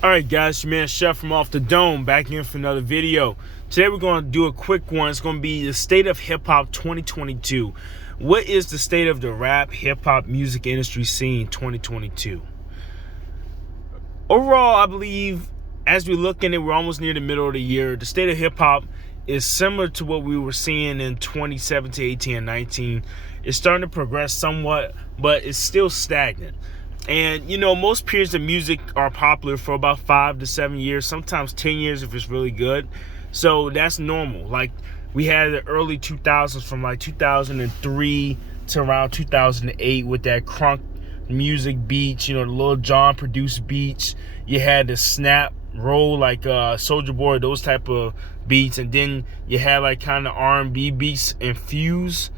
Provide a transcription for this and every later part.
Alright guys, your man Chef from Off the Dome back in for another video. Today we're going to do a quick one. It's going to be the state of hip-hop 2022. What is the state of the rap hip-hop music industry scene 2022? Overall, I believe as we look in it, we're almost near the middle of the year. The state of hip-hop is similar to what we were seeing in 2017, 18, and 19. It's starting to progress somewhat, but it's still stagnant. And, most periods of music are popular for about 5 to 7 years, sometimes 10 years if it's really good. So that's normal. Like, we had the early 2000s from like 2003 to around 2008 with that crunk music beats, the Lil Jon produced beats. You had the snap roll like Soulja Boy, those type of beats. And then you had like kind of R&B beats infused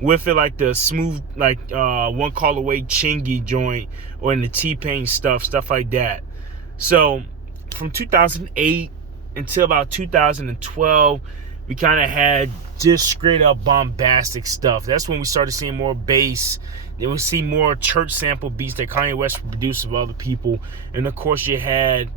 with it, like the smooth, like One Call Away Chingy joint, or in the T-Pain stuff like that. So from 2008 until about 2012, we kind of had just straight up bombastic stuff. That's when we started seeing more bass. Then we see more church sample beats that Kanye West produced with other people. And of course you had,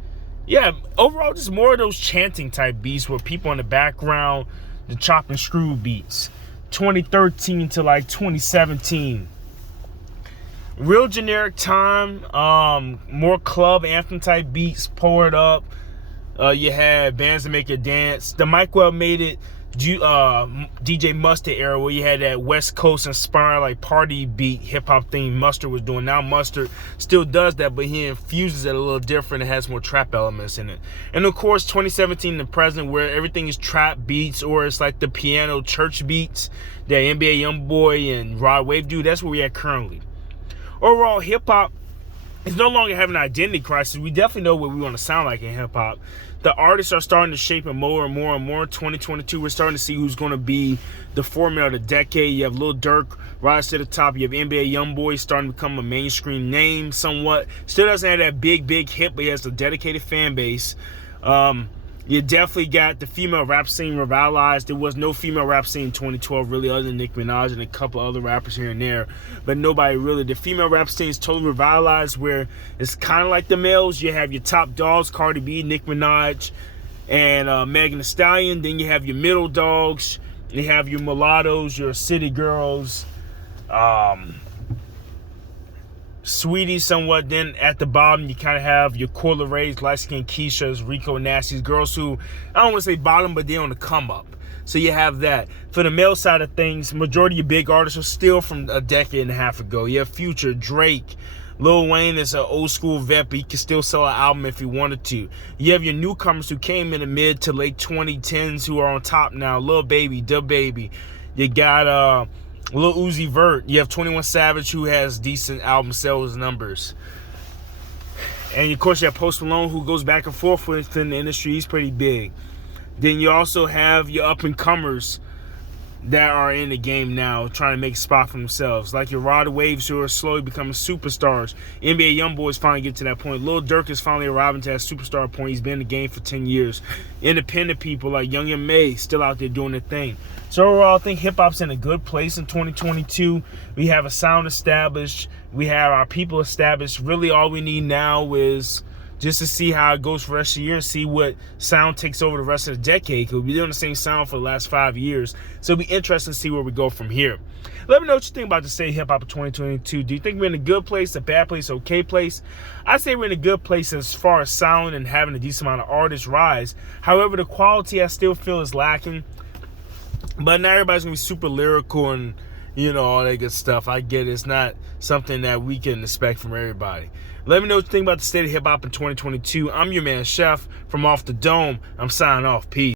overall just more of those chanting type beats where people in the background, the chop and screw beats. 2013 to like 2017, real generic time, more club anthem type beats poured up. You had bands that make you dance. The Mike Well made it DJ Mustard era, where you had that West Coast inspired like party beat hip hop thing Mustard was doing. Now Mustard still does that, but he infuses it a little different. It has more trap elements in it. And of course 2017 to present, where everything is trap beats, or it's like the piano church beats that NBA Youngboy and Rod Wave do. That's where we at currently. Overall, hip hop is no longer having an identity crisis. We definitely know what we want to sound like in hip hop. The artists are starting to shape it more and more and more. 2022, we're starting to see who's going to be the formula of the decade. You have Lil Durk rise to the top. You have NBA Youngboy starting to become a mainstream name somewhat. Still doesn't have that big hit, but he has a dedicated fan base. You definitely got the female rap scene revitalized. There was no female rap scene in 2012 really, other than Nicki Minaj and a couple other rappers here and there, but nobody really. The female rap scene is totally revitalized, where it's kind of like the males. You have your top dogs, Cardi B, Nicki Minaj, and Megan Thee Stallion. Then you have your middle dogs. You have your mulattoes, your city girls, Sweetie somewhat. Then at the bottom you kind of have your Coila Rays, light skin Keishas, Rico Nasty's, girls who, I don't want to say bottom, but they're on the come up. So you have that. For the male side of things, majority of your big artists are still from a decade and a half ago. You have Future, Drake, Lil Wayne is an old school vet, but he can still sell an album if he wanted to. You have your newcomers who came in the mid to late 2010s who are on top now. Lil Baby, DaBaby. You got Lil Uzi Vert. You have 21 Savage, who has decent album sales numbers. And of course you have Post Malone, who goes back and forth within the industry. He's pretty big. Then you also have your up and comers that are in the game now trying to make a spot for themselves, like your Rod Waves, who are slowly becoming superstars. NBA Youngboy is finally getting to that point. Lil Durk is finally arriving to that superstar point. He's been in the game for 10 years. Independent people like Young M.A still out there doing their thing. So overall, I think hip-hop's in a good place in 2022. We have a sound established. We have our people established. Really all we need now is just to see how it goes for the rest of the year and see what sound takes over the rest of the decade. Because we've been doing the same sound for the last 5 years. So it'll be interesting to see where we go from here. Let me know what you think about the state of hip-hop of 2022. Do you think we're in a good place, a bad place, okay place? I say we're in a good place as far as sound and having a decent amount of artists rise. However, the quality I still feel is lacking. But not everybody's going to be super lyrical and, all that good stuff. I get it. It's not something that we can expect from everybody. Let me know what you think about the state of hip-hop in 2022. I'm your man, Chef, from Off the Dome. I'm signing off. Peace.